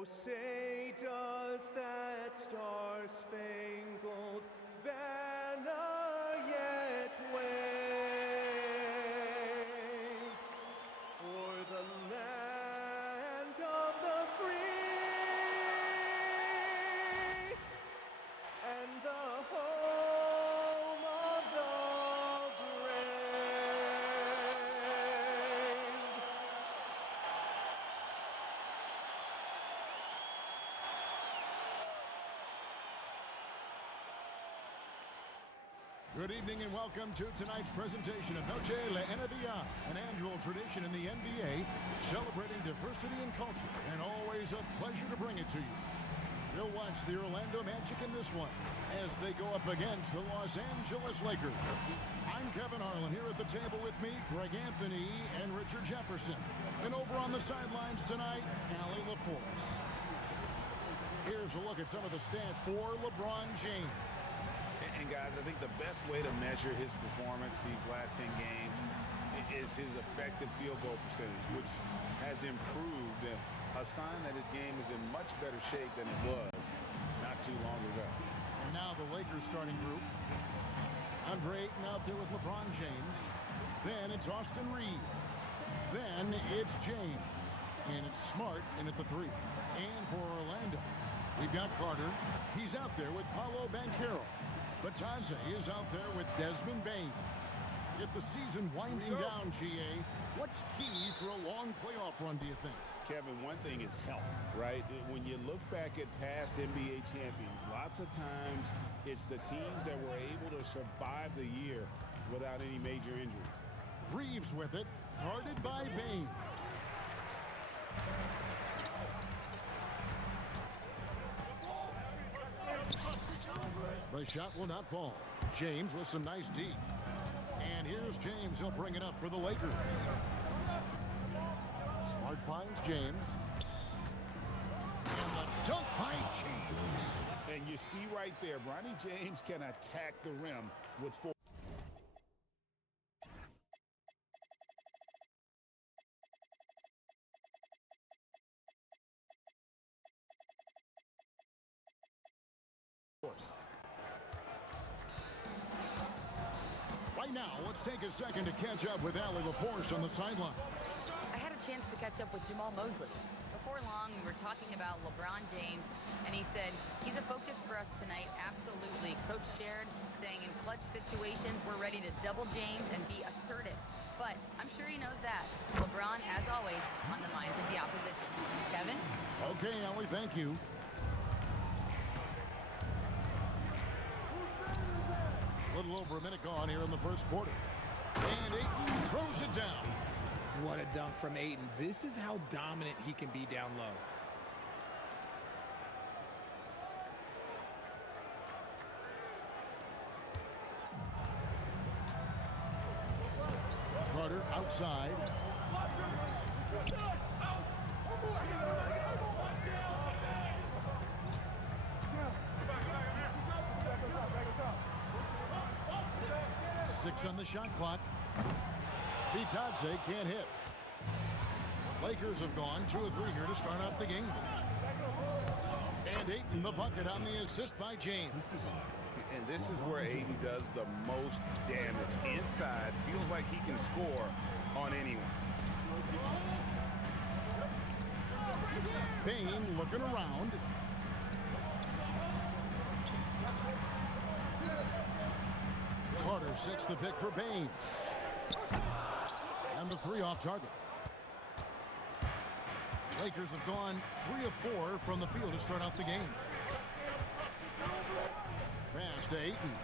Oh, say does that star-spangled banner yet wave o'er the land of the free and the home of the brave? Good evening and welcome to tonight's presentation of Noche La NBA, an annual tradition in the NBA celebrating diversity and culture, and always a pleasure to bring it to you. You'll watch the Orlando Magic in this one as they go up against the Los Angeles Lakers. I'm Kevin Harlan. Here at the table with me, Greg Anthony and Richard Jefferson. And over on the sidelines tonight, Allie LaForce. Here's a look at some of the stats for LeBron James. And guys, I think the best way to measure his performance these last 10 games is his effective field goal percentage, which has improved, a sign that his game is in much better shape than it was not too long ago. And now the Lakers starting group. Andre Ayton out there with LeBron James. Then it's Austin Reeves. Then it's James. And it's Smart in at the 3. And for Orlando, we've got Carter. He's out there with Paolo Banchero. Batadze is out there with Desmond Bain. If the season winding down, GA, what's key for a long playoff run, do you think? Kevin, one thing is health, right? When you look back at past NBA champions, lots of times it's the teams that were able to survive the year without any major injuries. Reeves with it, guarded by Bain. The shot will not fall. James with some nice D. And here's James. He'll bring it up for the Lakers. Smart finds James. And the dunk by James. And you see right there, Bronny James can attack the rim with 4. Right now, let's take a second to catch up with Allie LaForce on the sideline. I had a chance to catch up with Jamal Mosley. Before long, we were talking about LeBron James, and he said, he's a focus for us tonight, absolutely. Coach shared, saying in clutch situations, we're ready to double James and be assertive. But I'm sure he knows that. LeBron, as always, on the minds of the opposition. Kevin? Okay, Allie, thank you. A little over a minute gone here in the first quarter. And Ayton throws it down. What a dunk from Ayton. This is how dominant he can be down low. Carter outside. Six on the shot clock. Batadze can't hit. Lakers have gone 2 of 3 here to start out the game. And Ayton the bucket on the assist by James. And this is where Ayton does the most damage. Inside, feels like he can score on anyone. Bain looking around. Carter sets the pick for Bain. And the 3 off target. Lakers have gone 3 of 4 from the field to start out the game. Pass to Ayton.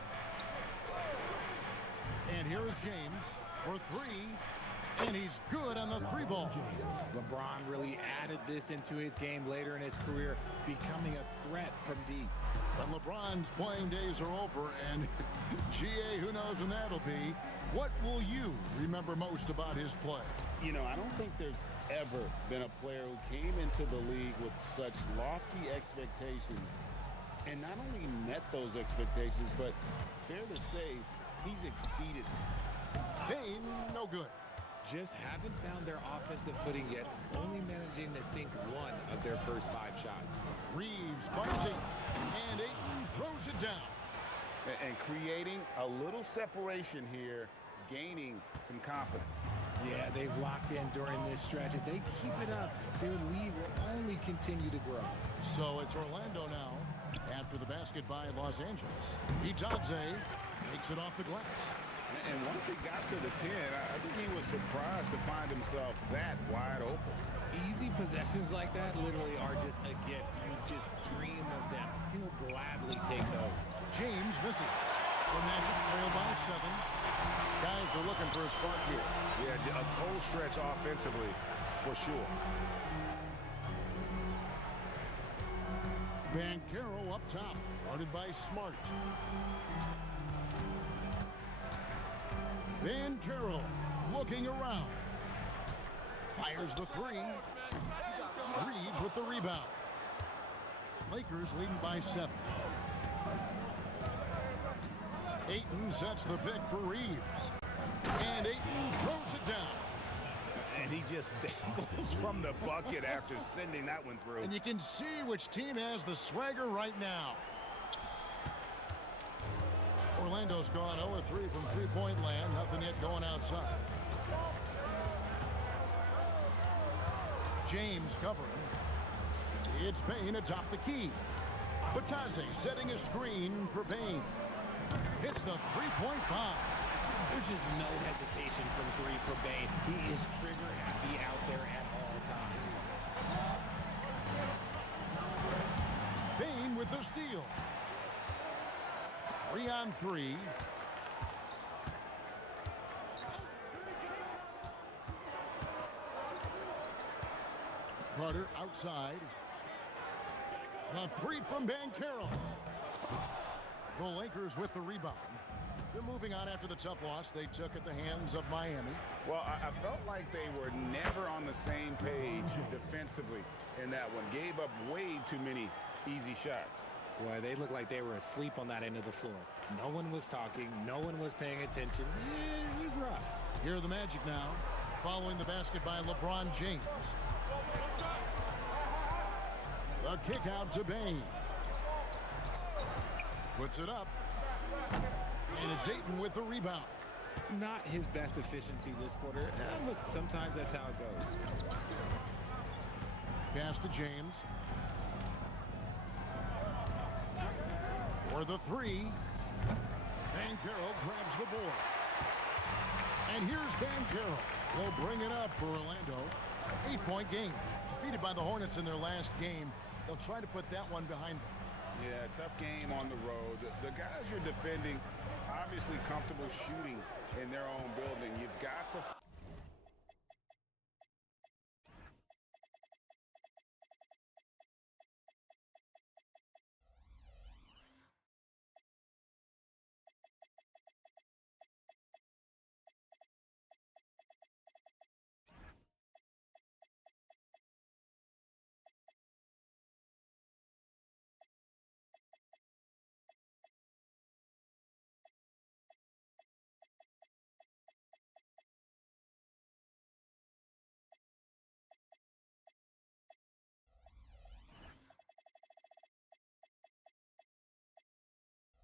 And here is James for 3. And he's good on the 3-ball. LeBron really added this into his game later in his career, becoming a threat from deep. But LeBron's playing days are over, and GA, who knows when that'll be. What will you remember most about his play? You know, I don't think there's ever been a player who came into the league with such lofty expectations and not only met those expectations, but fair to say, he's exceeded. Bain, no good. just haven't found their offensive footing yet, only managing to sink one of their first 5 shots. Reeves finds Ayton, and Ayton throws it down. And creating a little separation here, gaining some confidence. Yeah, they've locked in during this stretch. If they keep it up, their lead will only continue to grow. So it's Orlando now after the basket by Los Angeles. Itadze takes it off the glass. And once he got to the 10, I think he was surprised to find himself that wide open. Easy possessions like that literally are just a gift. You just dream of them. He'll gladly take those. James misses. The Magic trail by 7. Guys are looking for a spark here. Yeah, a cold stretch offensively for sure. Banchero up top, guarded by Smart. Banchero looking around. Fires the 3. Reeves with the rebound. Lakers leading by 7. Ayton sets the pick for Reeves. And Ayton throws it down. And he just dangles from the bucket after sending that one through. And you can see which team has the swagger right now. Orlando's gone 0-3 from three-point land. Nothing yet going outside. James covering. It's Payne atop the key. Batazzi setting a screen for Payne. Hits the three-point bomb. There's just no hesitation from 3 for Bane. He is trigger happy out there at all times. Payne with the steal. 3-on-3. Carter outside. The 3 from Banchero. The Lakers with the rebound. They're moving on after the tough loss they took at the hands of Miami. Well, I felt like they were never on the same page defensively in that one. Gave up way too many easy shots. Boy, they looked like they were asleep on that end of the floor. No one was talking. No one was paying attention. Yeah, it was rough. Here are the Magic now, following the basket by LeBron James. The kick out to Bane. Puts it up. And it's Ayton with the rebound. Not his best efficiency this quarter. Look, sometimes that's how it goes. Pass to James. For the 3. Banchero grabs the board. And here's Banchero. They'll bring it up for Orlando. 8-point game. Defeated by the Hornets in their last game. They'll try to put that one behind them. Yeah, tough game on the road. The guys you're defending, obviously comfortable shooting in their own building. You've got to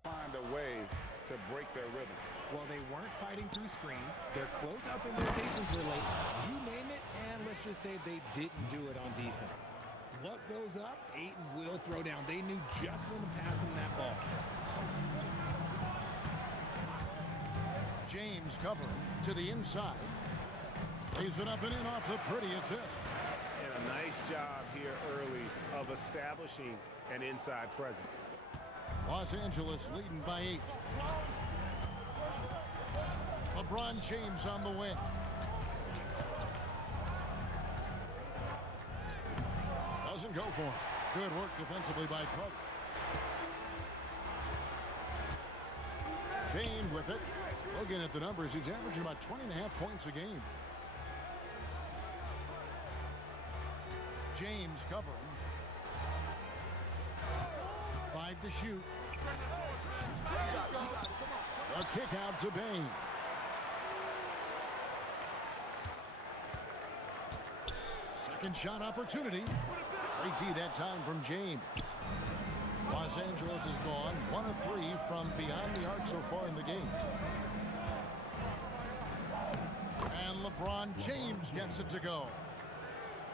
find a way to break their rhythm. Well, they weren't fighting through screens. Their closeouts and rotations were late. You name it, and let's just say they didn't do it on defense. What goes up, Ayton will throw down. They knew just when to pass him that ball. James covering to the inside. Lays it up and in off the pretty assist. And a nice job here early of establishing an inside presence. Los Angeles leading by 8. LeBron James on the win. Doesn't go for it. Good work defensively by Carter. Payne with it. Looking at the numbers, he's averaging about 20.5 points a game. James covering. 5 to shoot. A kick out to Bane. Second shot opportunity. Great D that time from James. Los Angeles is gone 1 of 3 from beyond the arc so far in the game. And LeBron James gets it to go.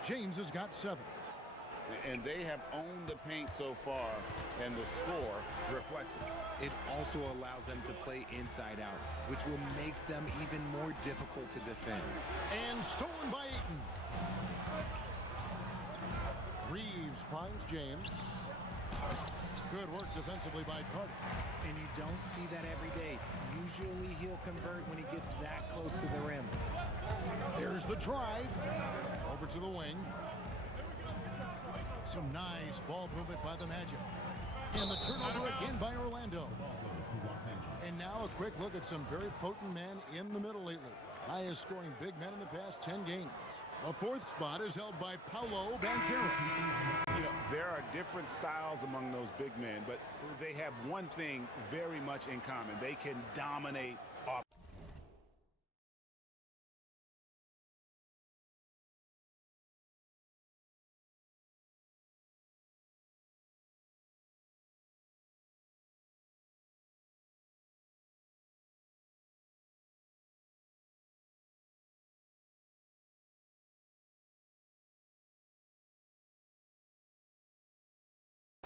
James has got 7. And they have owned the paint so far, and the score reflects it. It also allows them to play inside out, which will make them even more difficult to defend. And stolen by Ayton. Reeves finds James. Good work defensively by Carter. And you don't see that every day. Usually he'll convert when he gets that close to the rim. There's the drive. Over to the wing. Some nice ball movement by the Magic. And the turnover again by Orlando. And now a quick look at some very potent men in the middle lately. Highest scoring big men in the past 10 games. The 4th spot is held by Paolo Banchero. You know, there are different styles among those big men, but they have one thing very much in common. They can dominate off.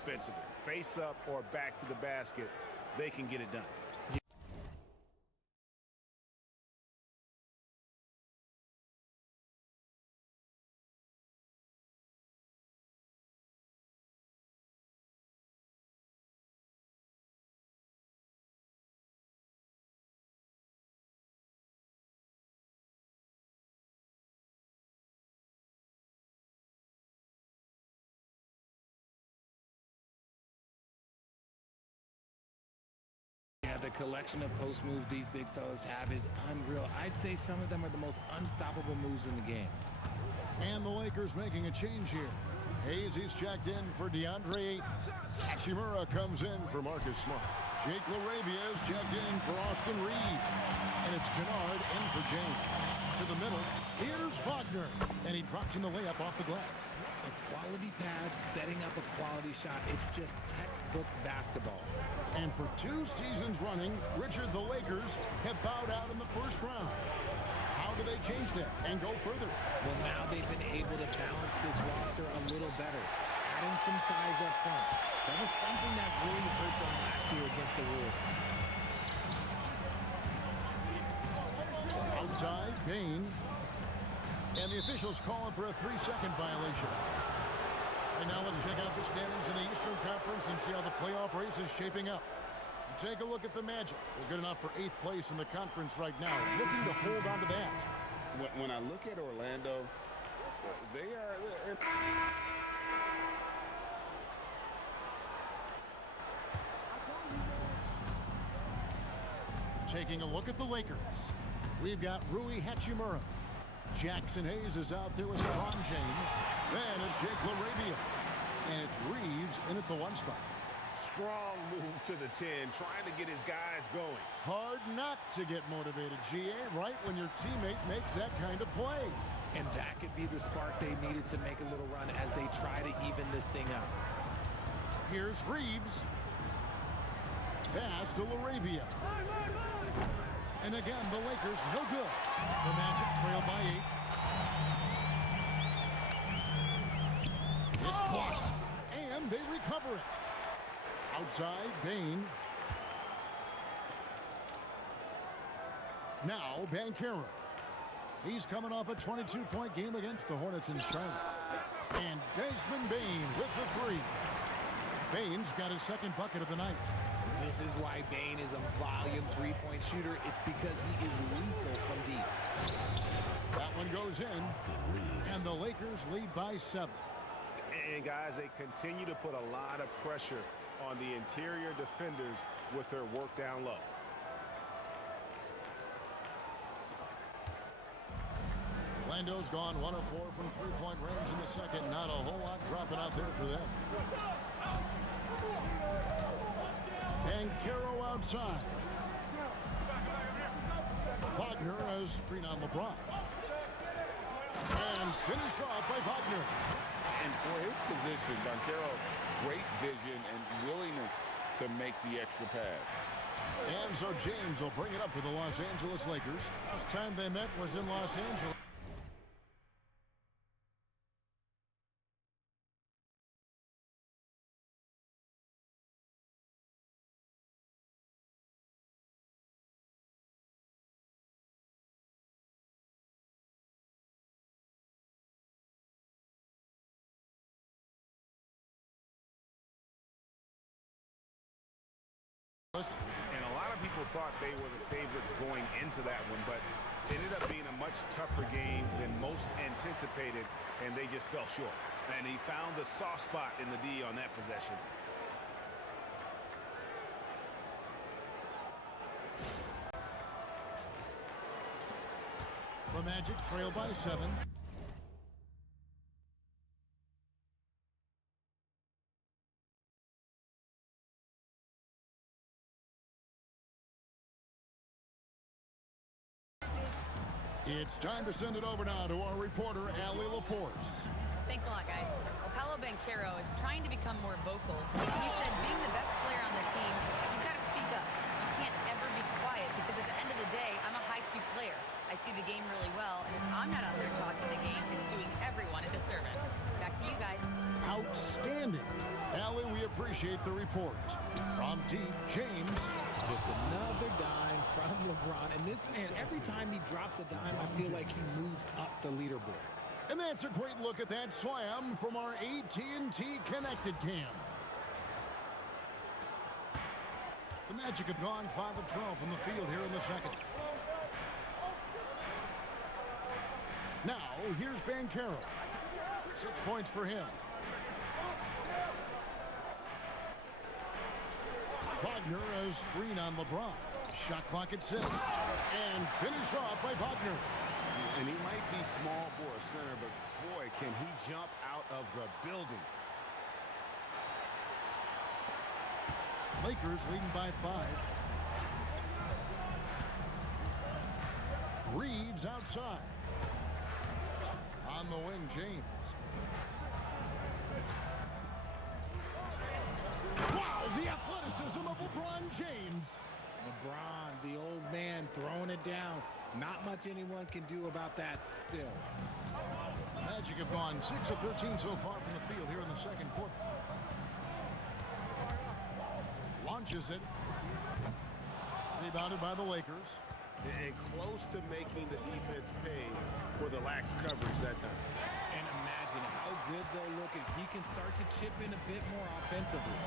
Offensively, face up or back to the basket, they can get it done. Yeah, the collection of post moves these big fellas have is unreal. I'd say some of them are the most unstoppable moves in the game. And the Lakers making a change here. Hayes, he's checked in for DeAndre Ayton. Hachimura comes in for Marcus Smart. Jake LaRavia is checked in for Austin Reeves. And it's Kennard in for James. To the middle, here's Wagner. And he drops in the layup off the glass. A quality pass, setting up a quality shot. It's just textbook basketball. And for 2 seasons running, Richard, the Lakers have bowed out in the first round. How do they change that and go further? Well, now they've been able to balance this roster a little better, adding some size up front. That was something that really hurt them last year against the Wolves. Outside, Bain. And the officials calling for a 3-second violation. And now let's check out the standings in the Eastern Conference and see how the playoff race is shaping up. Take a look at the Magic. They're good enough for 8th place in the conference right now, looking to hold on to that. When I look at Orlando, they are... Taking a look at the Lakers. We've got Rui Hachimura. Jackson Hayes is out there with LeBron James. Then it's Jake LaRavia. And it's Reeves in at the 1 spot. Strong move to the 10, trying to get his guys going. Hard not to get motivated, GA, right when your teammate makes that kind of play. And that could be the spark they needed to make a little run as they try to even this thing up. Here's Reeves. Pass to LaRavia. And again, the Lakers no good. The Magic trail by 8. It's blocked. And they recover it. Outside, Bain. Now, Banchero. He's coming off a 22-point game against the Hornets in Charlotte. And Desmond Bain with the 3. Bain's got his 2nd bucket of the night. This is why Bain is a volume 3-point shooter. It's because he is lethal from deep. That one goes in, and the Lakers lead by 7. And guys, they continue to put a lot of pressure on the interior defenders with their work down low. Orlando's gone 1 of 4 from 3-point range in the second. Not a whole lot dropping out there for them. And Caro outside. Wagner has screen on LeBron. And finished off by Wagner. And for his position, Banchero, great vision and willingness to make the extra pass. And so James will bring it up for the Los Angeles Lakers. Last time they met was in Los Angeles. And a lot of people thought they were the favorites going into that one, but it ended up being a much tougher game than most anticipated, and they just fell short. And he found the soft spot in the D on that possession. The Magic trail by 7. It's time to send it over now to our reporter, Allie LaForce. Thanks a lot, guys. Well, Paolo Banchero is trying to become more vocal. He said being the best player on the team, you've got to speak up. You can't ever be quiet because at the end of the day, I'm a high-Q player. I see the game really well, and if I'm not out there talking the game, it's doing everyone a disservice. Back to you guys. Outstanding. Allie, we appreciate the report. From deep, James. Just another dime from LeBron. And this man, every time he drops a dime, I feel like he moves up the leaderboard. And that's a great look at that slam from our AT&T Connected Cam. The Magic have gone 5 of 12 from the field here in the second. Now, here's Banchero. 6 points for him. Wagner has screen on LeBron. Shot clock at 6. And finished off by Wagner. And he might be small for a center, but boy, can he jump out of the building. Lakers leading by 5. Reeves outside. On the wing, James. Wow, the athleticism of LeBron James. LeBron, the old man, throwing it down. Not much anyone can do about that still. Magic have gone 6 of 13 so far from the field here in the second quarter. Launches it. Rebounded by the Lakers. And close to making the defense pay for the lax coverage that time. And imagine how good they'll look if he can start to chip in a bit more offensively.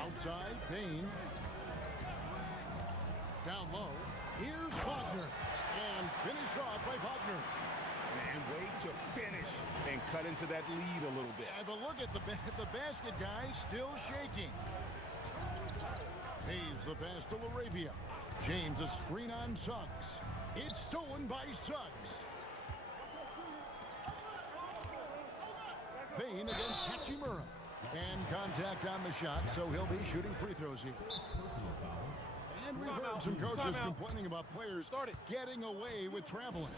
Outside, Payne. Down low. Here's Wagner. And finished off by Wagner. And wait to finish and cut into that lead a little bit. Yeah, but look at the basket guy still shaking. Hayes the pass to Laravia. James a screen on Suggs. It's stolen by Suggs. Payne against Hachimura. And contact on the shot, so he'll be shooting free throws here. And we've heard some coaches complaining about players getting away with traveling.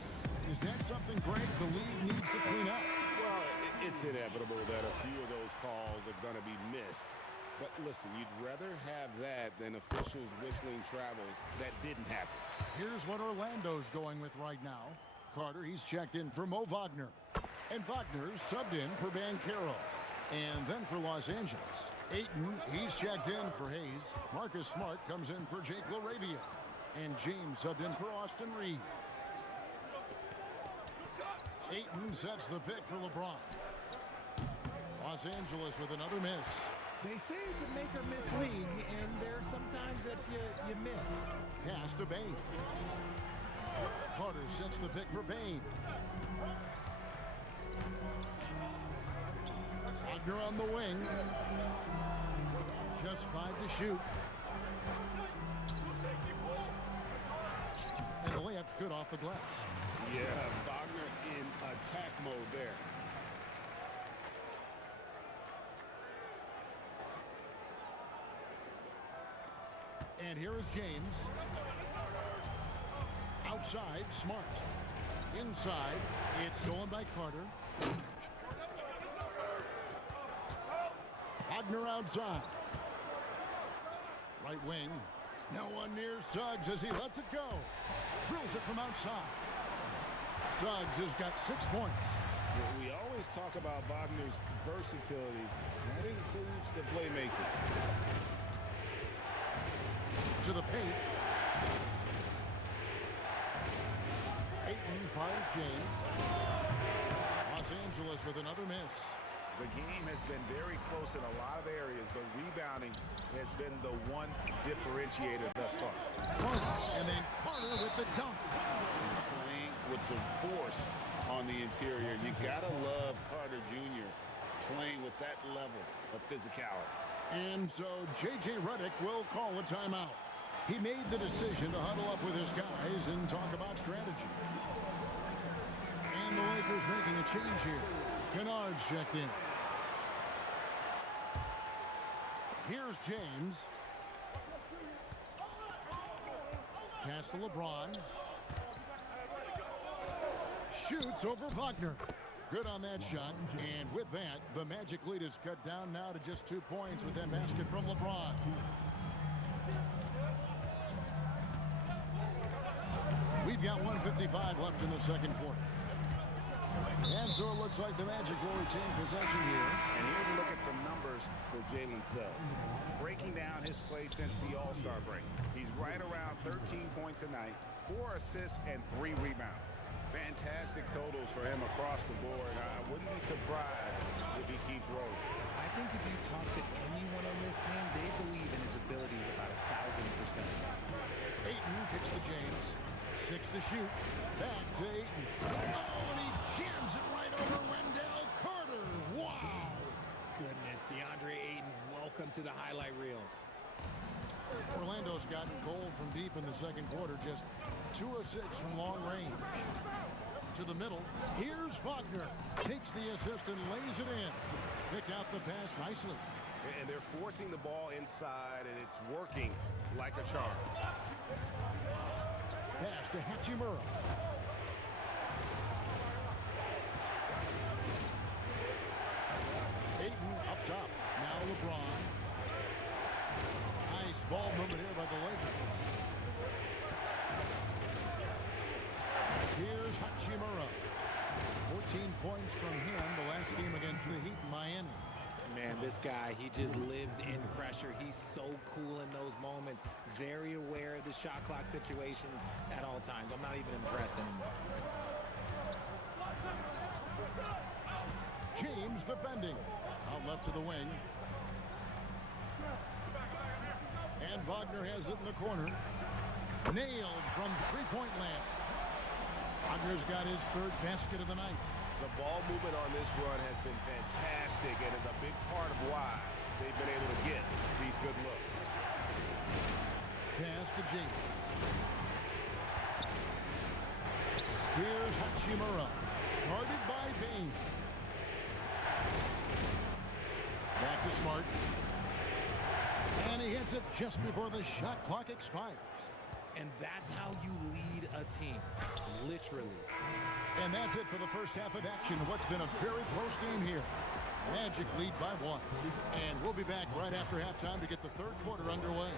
Is that something, Greg, the league needs to clean up? Well, it's inevitable that a few of those calls are going to be missed. But listen, you'd rather have that than officials whistling travels that didn't happen. Here's what Orlando's going with right now. Carter, he's checked in for Mo Wagner. And Wagner subbed in for Banchero. And then for Los Angeles, Ayton, he's checked in for Hayes. Marcus Smart comes in for Jake Laravia. And James subbed in for Austin Reeves. Ayton sets the pick for LeBron. Los Angeles with another miss. They say it's a make or miss league, and there's sometimes that you miss. Pass to Bain. Carter sets the pick for Bain. Wagner on the wing. Just 5 to shoot. And the layup's good off the glass. Yeah, Wagner in attack mode there. And here is James. outside, Smart. Inside, it's stolen by Carter. Wagner outside. Right wing. No one near Suggs as he lets it go. Drills it from outside. Suggs has got 6 points. We always talk about Wagner's versatility. That includes the playmaking. To the paint. Ayton finds James. Los Angeles with another miss. The game has been very close in a lot of areas, but rebounding has been the one differentiator thus far. Carter, and then Carter with the dunk. Playing with some force on the interior. You gotta love Carter Jr. playing with that level of physicality. And so J.J. Redick will call a timeout. He made the decision to huddle up with his guys and talk about strategy. And the Lakers making a change here. Kennard's checked in. Here's James. Pass to LeBron. Shoots over Wagner. Good on that shot. And with that, the Magic lead is cut down now to just 2 points with that basket from LeBron. We've got 1:55 left in the second quarter. And so it looks like the Magic will retain possession here. And here's a look at some numbers for Jalen Suggs. Breaking down his play since the All-Star break. He's right around 13 points a night, 4 assists, and 3 rebounds. Fantastic totals for him across the board. I wouldn't be surprised if he keeps rolling. I think if you talk to anyone on this team, they believe in his abilities about 1,000%. Ayton kicks to James. 6 to shoot. Back to Ayton. Oh, and he jams it right over Wendell Carter. Wow. Goodness, DeAndre Ayton, welcome to the highlight reel. Orlando's gotten cold from deep in the second quarter. Just 2 of 6 from long range. To the middle. Here's Wagner. Takes the assist and lays it in. Picked out the pass nicely. And they're forcing the ball inside, and it's working like a charm. Pass to Hachimura. Ayton up top. Now LeBron. Nice ball movement here by the Lakers. Here's Hachimura. 14 points from him the last game against the Heat in Miami. Man, this guy, he just lives in pressure. He's so cool in those moments. Very aware of the shot clock situations at all times. I'm not even impressed anymore. James defending. Out left to the wing. And Wagner has it in the corner. Nailed from three-point land. Wagner's got his 3rd basket of the night. The ball movement on this run has been fantastic and is a big part of why they've been able to get these good looks. Pass to James. Here's Hachimura. Guarded by Bain. Back to Smart. And he hits it just before the shot clock expires. And that's how you lead a team, literally. And that's it for the first half of action. What's been a very close game here. Magic lead by 1. And we'll be back right after halftime to get the 3rd quarter underway.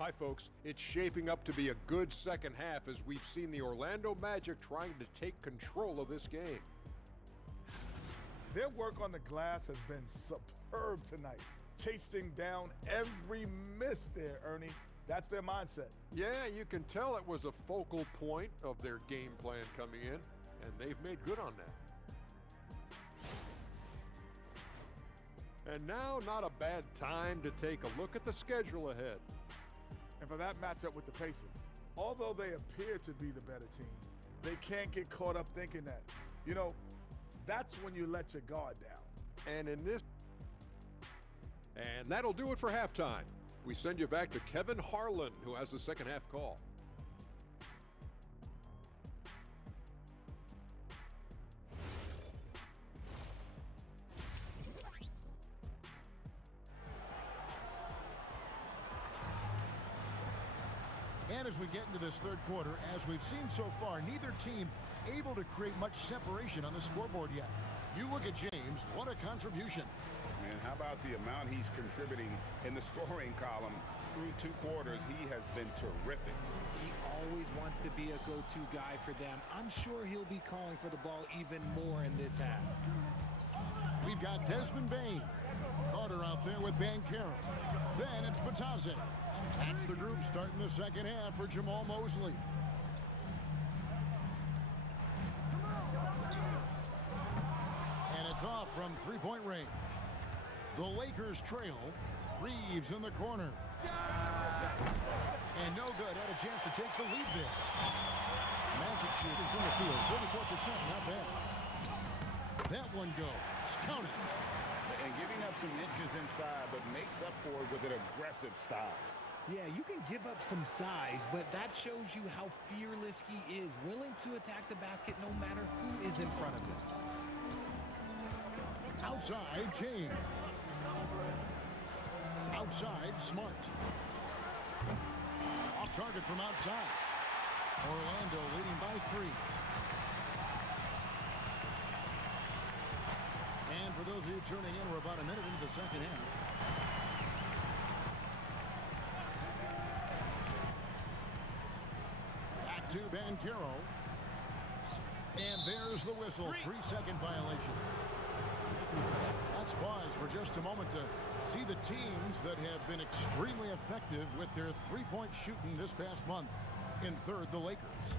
Hi folks, it's shaping up to be a good second half as we've seen the Orlando Magic trying to take control of this game. Their work on the glass has been superb tonight, chasing down every miss there, Ernie. That's their mindset. Yeah, you can tell it was a focal point of their game plan coming in, and they've made good on that. And now, not a bad time to take a look at the schedule ahead. And for that matchup with the Pacers, although they appear to be the better team, They can't get caught up thinking that. You know, that's when you let your guard down. And that'll do it for halftime. We send you back to Kevin Harlan, who has the second half call. And as we get into this third quarter, as we've seen so far, neither team able to create much separation on the scoreboard yet. You look at James, what a contribution. And how about the amount he's contributing in the scoring column through 2 quarters? He has been terrific. He always wants to be a go-to guy for them. I'm sure he'll be calling for the ball even more in this half. We've got Desmond Bain. Carter out there with Bankero. Then it's Batazzi. That's the group starting the second half for Jamal Mosley. And it's off from three-point range. The Lakers trail. Reeves in the corner. And no good. Had a chance to take the lead there. Magic shooting from the field. 44%. Not bad. That one goes. Count it. And giving up some inches inside, but makes up for it with an aggressive style. Yeah, you can give up some size, but that shows you how fearless he is, willing to attack the basket no matter who is in front of him. Outside, James. Outside, Smart. Off target from outside. Orlando leading by 3. And for those of you tuning in, we're about a minute into the second half. Back to Bankero. And there's the whistle. 3-second violation. Let's pause for just a moment to see the teams that have been extremely effective with their three-point shooting this past month. In third, the Lakers.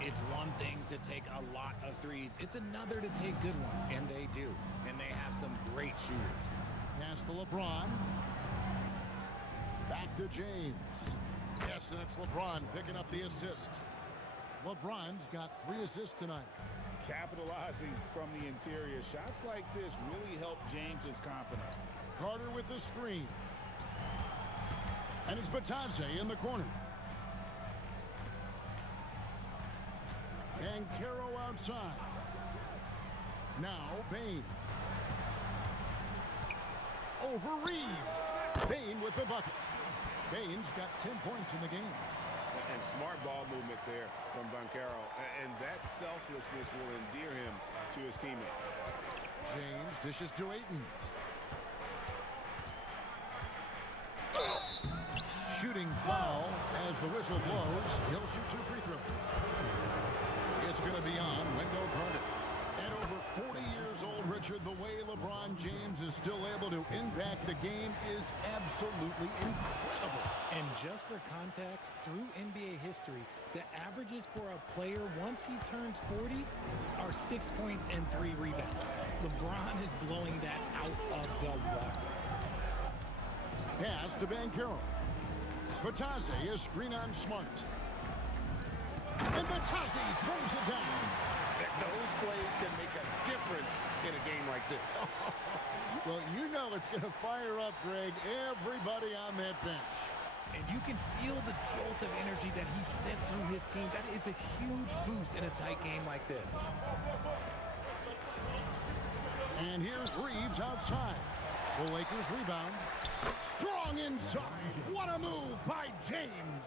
It's one thing to take a lot of threes. It's another to take good ones, and they do. And they have some great shooters. Pass to LeBron. Back to James. Yes, and it's LeBron picking up the assist. LeBron's got 3 assists tonight. Capitalizing from the interior. Shots like this really help James's confidence. Carter with the screen. And it's Batazzi in the corner. And Caro outside. Now Bain. Over Reeves. Bain with the bucket. Bain's got 10 points in the game. And smart ball movement there from Bankero. And that selflessness will endear him to his teammates. James dishes to Ayton. Shooting foul as the whistle blows. He'll shoot 2 free throws. It's going to be on Wendell Carter. At over 40 years old, Richard, the way LeBron James is still able to impact the game is absolutely incredible. And just for context, through NBA history, the averages for a player once he turns 40 are 6 points and 3 rebounds. LeBron is blowing that out of the water. Pass to Bankero. Batazzi is screen on Smart. And Batazzi throws it down. Those plays can make a difference in a game like this. Well, you know it's going to fire up, Greg, everybody on that bench. And you can feel the jolt of energy that he sent through his team. That is a huge boost in a tight game like this. And here's Reeves outside. The Lakers rebound. Strong inside. What a move by James.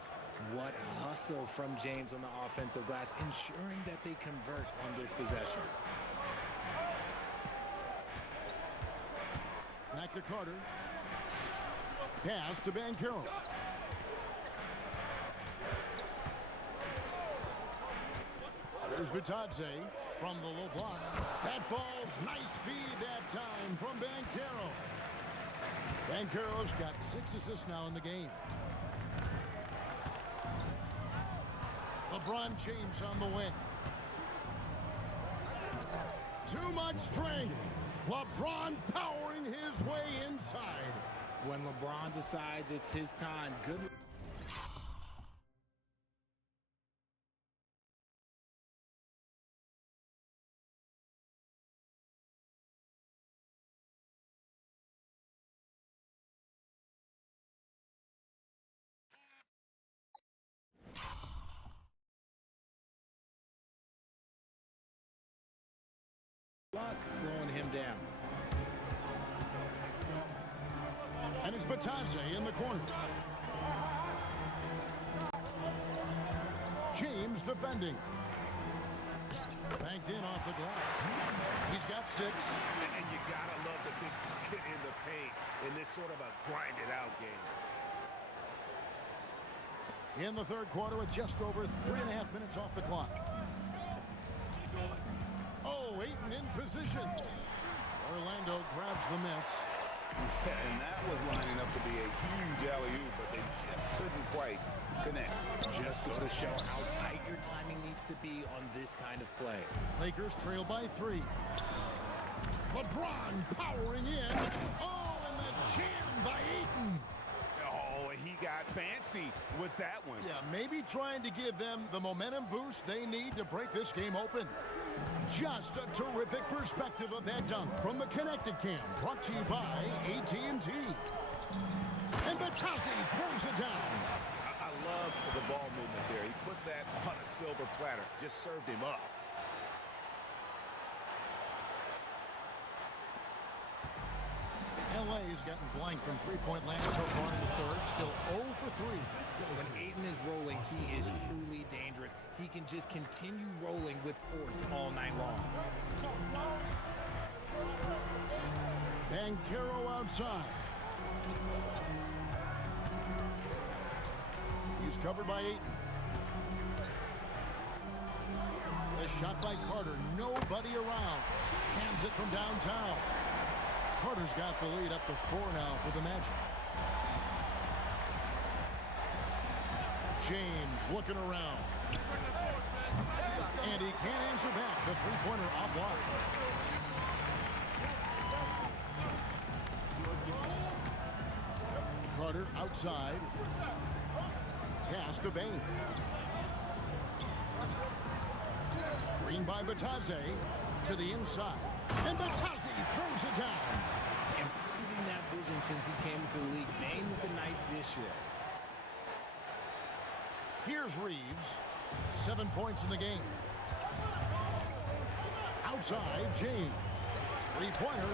What hustle from James on the offensive glass, ensuring that they convert on this possession. Back to Carter. Pass to Bankero. There's Batazzi from the low block. That falls. Nice feed that time from Bankero. Bankero's got 6 assists now in the game. LeBron James on the wing. Too much strength. LeBron powering his way inside. When LeBron decides it's his time, good him down. And it's Batadze in the corner. James defending. Banked in off the glass. He's got 6. And you gotta love the big bucket in the paint in this sort of a grind-it-out game. In the third quarter with just over 3.5 minutes off the clock. Oh, Ayton in position. Orlando grabs the miss. Yeah, and that was lining up to be a huge alley-oop, but they just couldn't quite connect. Just go to show how tight your timing needs to be on this kind of play. Lakers trail by 3. LeBron powering in. Oh, and the jam by Ayton. Oh, he got fancy with that one. Yeah, maybe trying to give them the momentum boost they need to break this game open. Just a terrific perspective of that dunk from the Connected Cam, brought to you by AT&T. And Batadze throws it down. I love the ball movement there. He put that on a silver platter, just served him up. LA's gotten blank from three-point land so far in the third. Still 0 for 3. When Ayton is rolling, he is truly dangerous. He can just continue rolling with force all night long. Banchero outside. He's covered by Ayton. The shot by Carter. Nobody around. Hands it from downtown. Carter's got the lead up to 4 now for the Magic. James looking around. And he can't answer back. The three-pointer offline. Carter outside. Pass to Bain. Screen by Batadze to the inside. And Batadze throws it down. Improving that vision since he came into the league. Bain with a nice dish here. Here's Reeves. 7 points in the game. Outside, James. Three-pointer.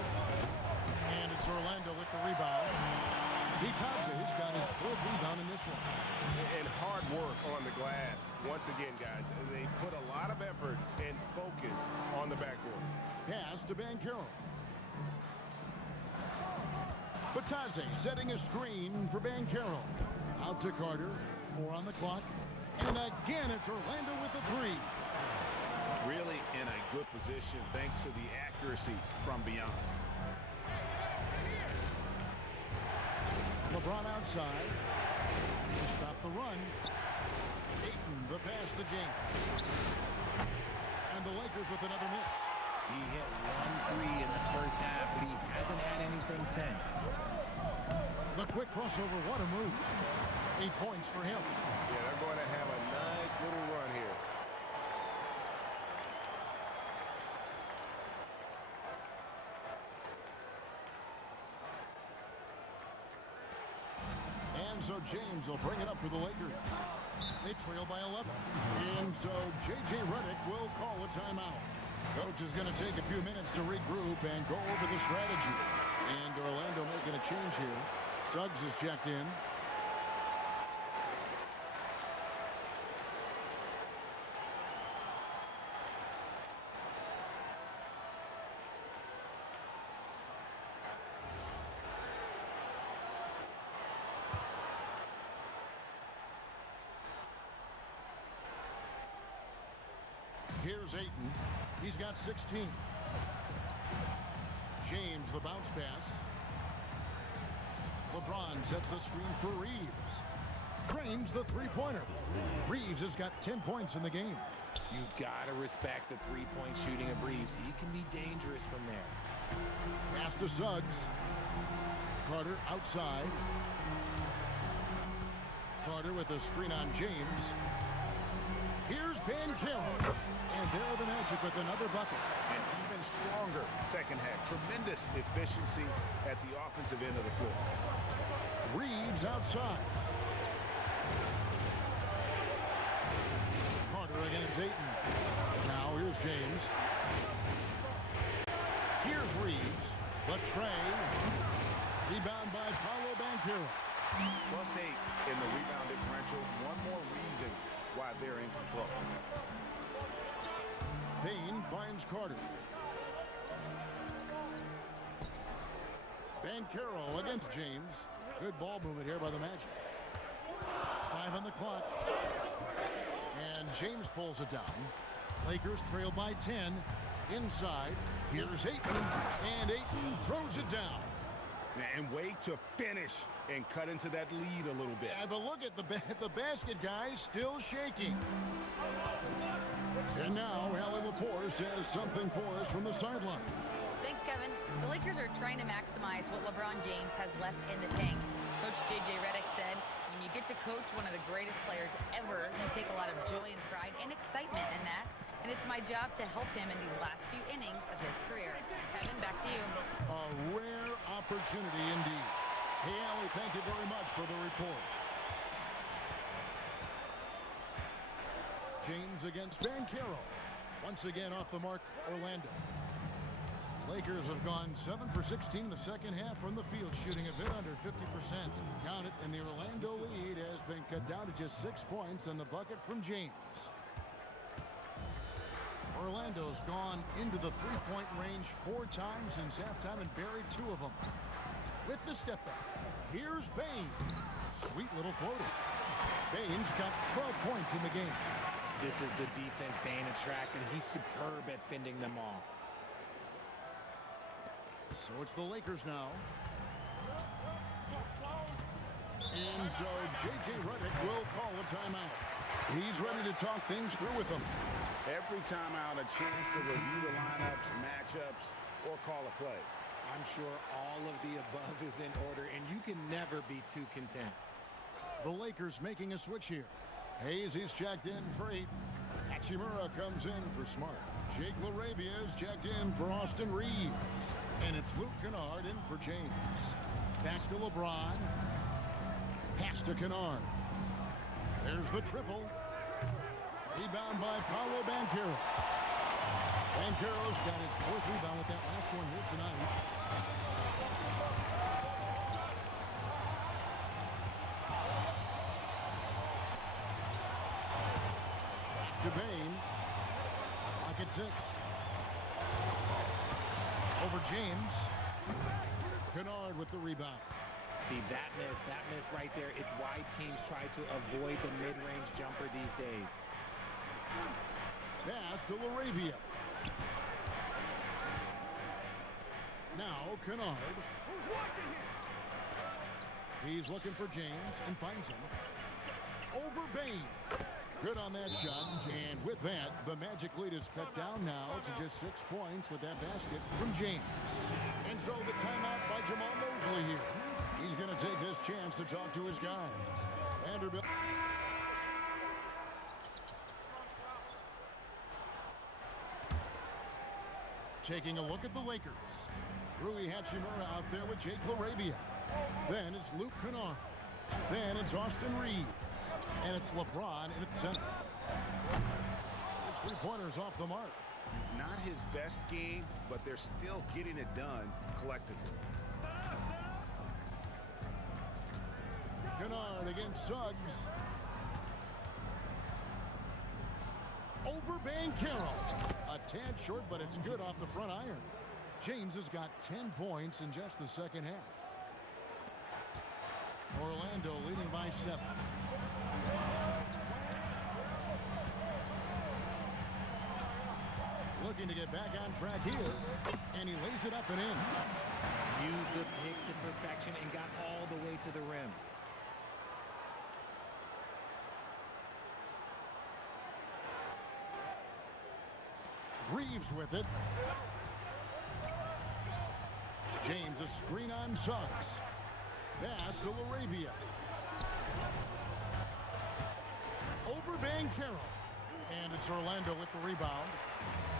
And it's Orlando with the rebound. Batadze's got his 4th rebound in this one. And hard work on the glass. Once again, guys, they put a lot of effort and focus on the backboard. Pass to Banchero. Batadze setting a screen for Banchero. Out to Carter. 4 on the clock. And again, it's Orlando with the 3. Really in a good position thanks to the accuracy from beyond. LeBron outside. To stop the run. Ayton, the pass to James. And the Lakers with another miss. He hit 1 3 in the first half, but he hasn't had anything since. The quick crossover, what a move. 8 points for him. Yeah, they're going to have a nice little run here. And so James will bring it up for the Lakers. They trail by 11. And so J.J. Redick will call a timeout. Coach is going to take a few minutes to regroup and go over the strategy. And Orlando making a change here. Suggs is checked in. Here's Ayton. He's got 16. James, the bounce pass. LeBron sets the screen for Reeves. Drains the three-pointer. Reeves has got 10 points in the game. You gotta respect the three-point shooting of Reeves. He can be dangerous from there. Pass to Suggs. Carter outside. Carter with a screen on James. Here's Banchero. And there are the Magic with another bucket. An even stronger second half. Tremendous efficiency at the offensive end of the floor. Reeves outside. Carter against Ayton. Now here's James. Here's Reeves. The tray. Rebound by Paolo Banchero. +8 in the rebound differential. One more reason why they're in control. Bain finds Carter. Banchero against James. Good ball movement here by the Magic. 5 on the clock. And James pulls it down. Lakers trail by 10. Inside. Here's Ayton. And Ayton throws it down. And wait to finish and cut into that lead a little bit. Yeah, but look at the basket, guys, still shaking. And now Allie LaForce has something for us from the sideline. Thanks, Kevin. The Lakers are trying to maximize what LeBron James has left in the tank. Coach J.J. Redick said, when you get to coach one of the greatest players ever, you take a lot of joy and pride and excitement in that. And it's my job to help him in these last few innings of his career. Kevin, back to you. A rare opportunity indeed. Hey, Allie, thank you very much for the report. James against Banchero. Once again off the mark, Orlando. Lakers have gone 7 for 16 the second half from the field, shooting a bit under 50%. Count it, and the Orlando lead has been cut down to just 6 points on the bucket from James. Orlando's gone into the three-point range 4 times since halftime and buried 2 of them. With the step back, here's Bain. Sweet little floater. Bain's got 12 points in the game. This is the defense Bain attracts, and he's superb at fending them off. So it's the Lakers now. And so J.J. Redick will call a timeout. He's ready to talk things through with them. Every timeout, a chance to review the lineups, matchups, or call a play. I'm sure all of the above is in order, and you can never be too content. The Lakers making a switch here. Hayes is checked in for 8. Hachimura comes in for Smart. Jake LaRavia is checked in for Austin Reeves. And it's Luke Kennard in for James. Back to LeBron. Pass to Kennard. There's the triple. Rebound by Paolo Banchero. Banchero's got his 4th rebound with that last one here tonight. Back to Bain. Lock at 6. Over James. Kennard with the rebound. See, that miss right there, it's why teams try to avoid the mid-range jumper these days. Pass to LaRavia. Now Kennard. He's looking for James and finds him. Over Bain. Good on that shot. And with that, the Magic lead is cut down now to just 6 points with that basket from James. And so the timeout by Jamal Mosley here. He's going to take this chance to talk to his guys. Vanderbilt. Taking a look at the Lakers. Rui Hachimura out there with Jake LaRavia. Then it's Luke Kennard. Then it's Austin Reeves. And it's LeBron in the center. His 3-pointers off the mark. Not his best game, but they're still getting it done collectively. Kennard against Suggs. Over Banchero. A tad short, but it's good off the front iron. James has got 10 points in just the second half. Orlando leading by 7. Looking to get back on track here. And he lays it up and in. Used the pick to perfection and got all the way to the rim. Reeves with it. James a screen on Suggs. Pass to LaRavia. Over Banchero. And it's Orlando with the rebound.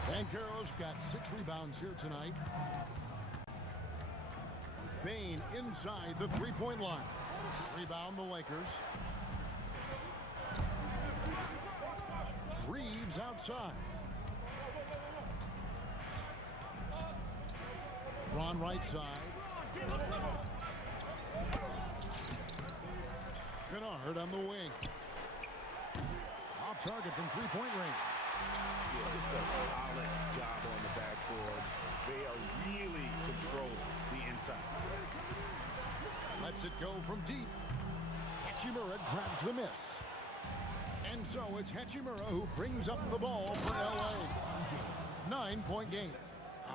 Banchero's got 6 rebounds here tonight. Bain inside the 3-point line. Rebound the Lakers. Reeves outside. LeBron right side. Kennard on the wing. Off target from three-point range. Yeah, just a solid job on the backboard. They are really controlling the inside. Lets it go from deep. Hachimura grabs the miss. And so it's Hachimura who brings up the ball for LA. 9-point game.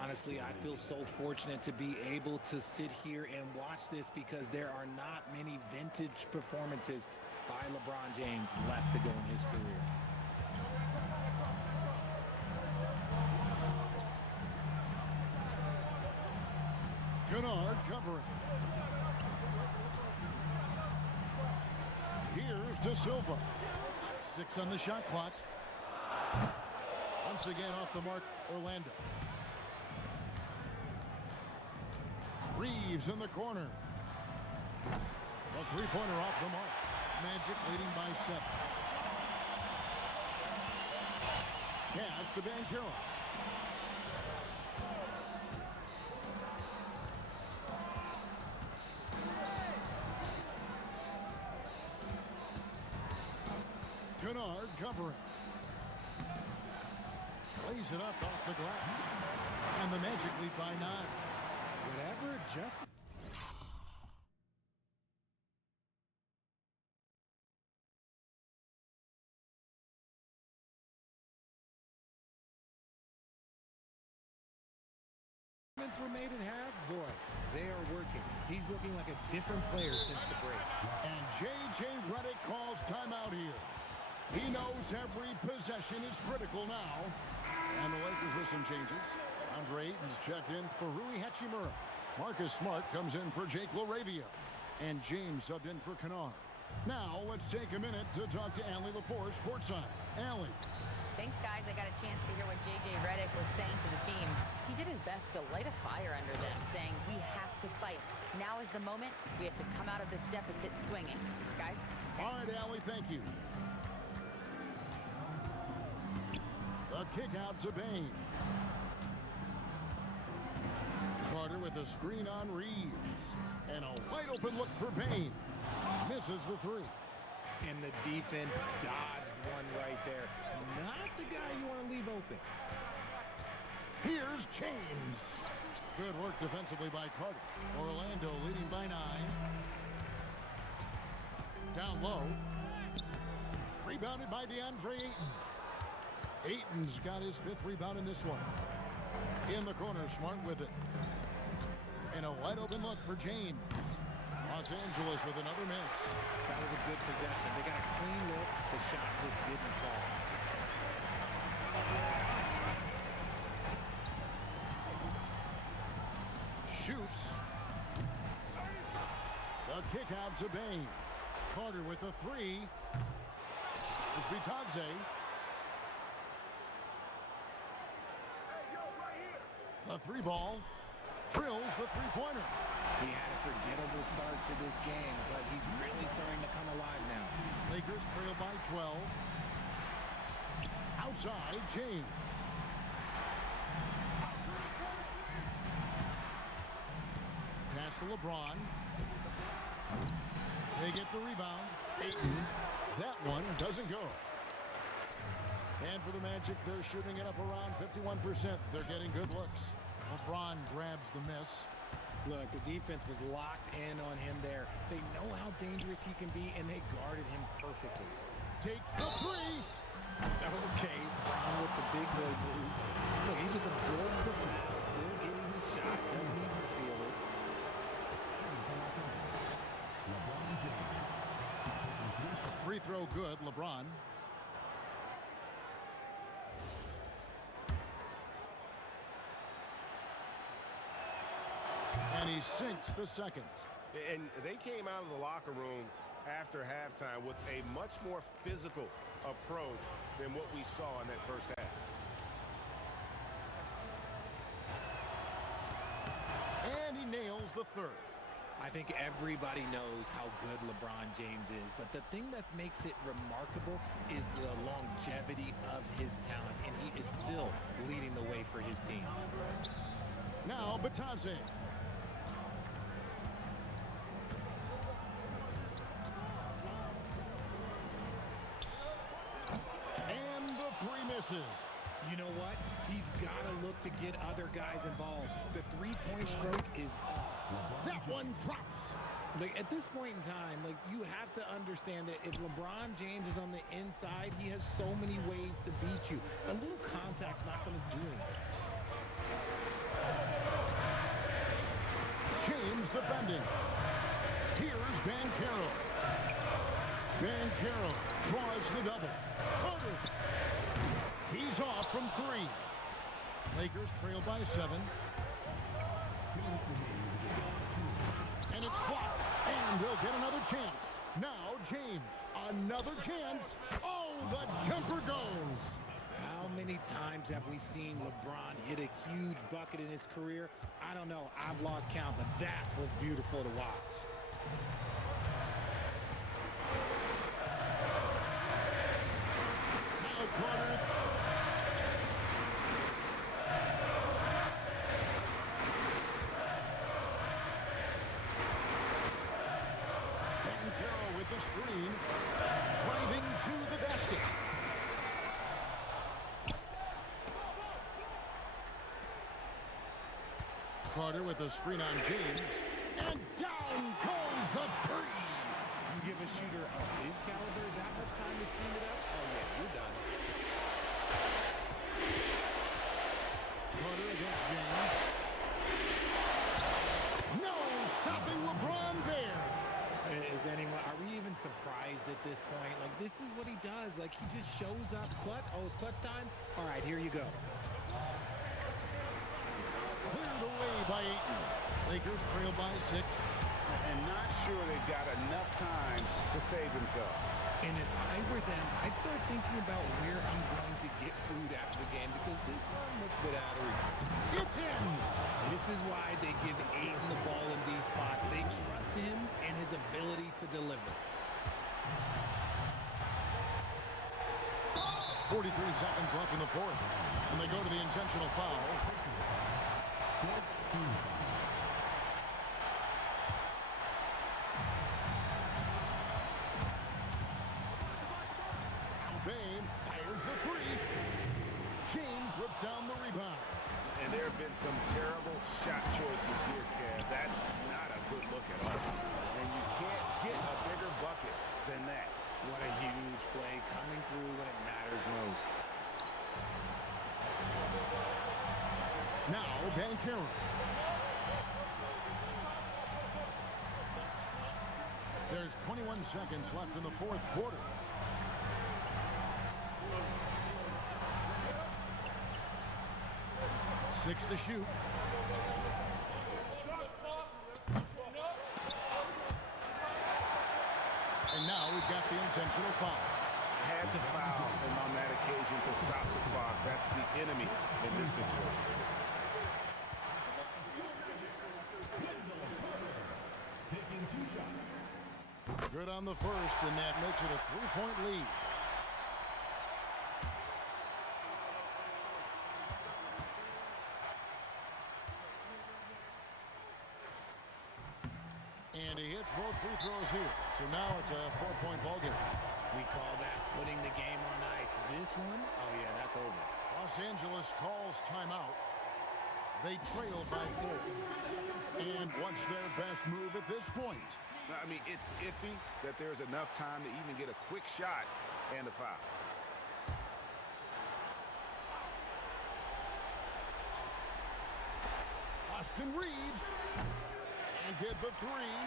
Honestly, I feel so fortunate to be able to sit here and watch this because there are not many vintage performances by LeBron James left to go in his career. Kennard covering. Here's De Silva. 6 on the shot clock. Once again off the mark, Orlando. Reeves in the corner. The three-pointer off the mark. Magic leading by 7. Pass to Banchero. Kennard covering. Lays it up off the glass. And the Magic lead by 9. Whatever adjustment. Were made in half, boy, they are working. He's looking like a different player since the break. And J.J. Redick calls timeout here. He knows every possession is critical now. And the Lakers with some changes. Andre Ayton's checked in for Rui Hachimura. Marcus Smart comes in for Jake LaRavia. And James subbed in for Kennard. Now let's take a minute to talk to Allie LaForce courtside. Allie. Thanks, guys. I got a chance to hear what J.J. Redick was saying to the team. He did his best to light a fire under them, saying, we have to fight. Now is the moment. We have to come out of this deficit swinging. Guys? All right, Allie, thank you. The kick out to Bane. Carter with a screen on Reeves. And a wide open look for Bane. Misses the 3. And the defense dodged one right there. Not the guy you want to leave open. Here's James. Good work defensively by Carter. Orlando leading by 9. Down low. Rebounded by DeAndre Ayton. Ayton's got his 5th rebound in this one. In the corner, Smart with it. And a wide open look for James. Los Angeles with another miss. That was a good possession. They got a clean look. The shot just didn't fall. Shoots. The kick out to Bane. Carter with the 3. It's Bitadze. The 3 ball. Drills the 3-pointer. He had a forgettable start to this game, but he's really starting to come alive now. Lakers trail by 12. Outside, James. Pass to LeBron. They get the rebound. Ayton. That one doesn't go. And for the Magic, they're shooting it up around 51%. They're getting good looks. LeBron grabs the miss. Look, the defense was locked in on him there. They know how dangerous he can be, and they guarded him perfectly. Takes the 3. Okay, Brown with the big boy move. Look, he just absorbs the foul, still getting his shot, doesn't even feel it. Free throw good, LeBron. And he sinks the 2nd. And they came out of the locker room after halftime with a much more physical approach than what we saw in that first half. And he nails the 3rd. I think everybody knows how good LeBron James is, but the thing that makes it remarkable is the longevity of his talent, and he is still leading the way for his team. Now Batadze. And the three misses. You know what? He's got to look to get other guys involved. The three-point stroke is off. That one drops. Like, at this point in time, like, you have to understand that if LeBron James is on the inside, he has so many ways to beat you. A little contact's not going to do anything. James defending. Here's Banchero. Banchero draws the double. Carter. He's off from three. Lakers trail by 7. And it's blocked. And they'll get another chance. Now James. Another chance. Oh, the jumper goes. How many times have we seen LeBron hit a huge bucket in his career? I don't know. I've lost count, but that was beautiful to watch. Now Carter. Banchero with the screen. Driving to the basket. Carter with a screen on James. And down goes the three. You give a shooter of his caliber that much time to steam it up? Oh, yeah, you're done. Carter against James. No stopping LeBron there. Is anyone, are we even surprised at this point? Like, this is what he does. Like, he just shows up. Clutch. Oh, it's clutch time? All right, here you go. Cleared away by Ayton. Lakers trail by 6. And not sure they've got enough time to save themselves. And if I were them, I'd start thinking about where I'm going to get food after the game because this one looks a bit out of reach. It's in. This is why they give Ayton the ball in these spots. They trust him and his ability to deliver. 43 seconds left in the fourth. And they go to the intentional foul. Bain fires the three. James rips down the rebound. And there have been some terrible shot choices here, Kev. That's not a good look at all. And you can't get a bigger bucket than that. What a huge play coming through when it matters most. Now Banchero. There's 21 seconds left in the fourth quarter. Six to shoot. And now we've got the intentional foul. Had to foul him on that occasion to stop the clock. That's the enemy in this situation. Good on the first, and that makes it a 3-point lead. And he hits both free throws here. So now it's a 4-point ball game. We call that putting the game on ice. This one, oh yeah, that's over. Los Angeles calls timeout. They trail by 4. And what's their best move at this point? I mean, it's iffy that there's enough time to even get a quick shot and a foul. Austin Reeves. And get the three.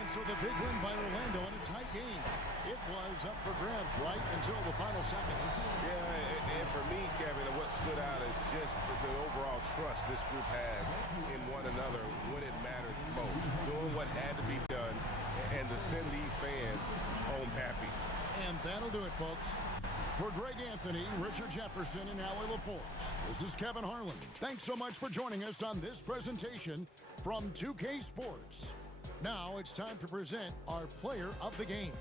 And so the big win by Orlando in a tight game. It was up for grabs right until the final seconds. Yeah, and for me, Kevin, what stood out is just the overall trust this group has in one another when it mattered most. Doing what had to be done and to send these fans home happy. And that'll do it, folks. For Greg Anthony, Richard Jefferson, and Allie LaForce, this is Kevin Harlan. Thanks so much for joining us on this presentation from 2K Sports. Now it's time to present our player of the game.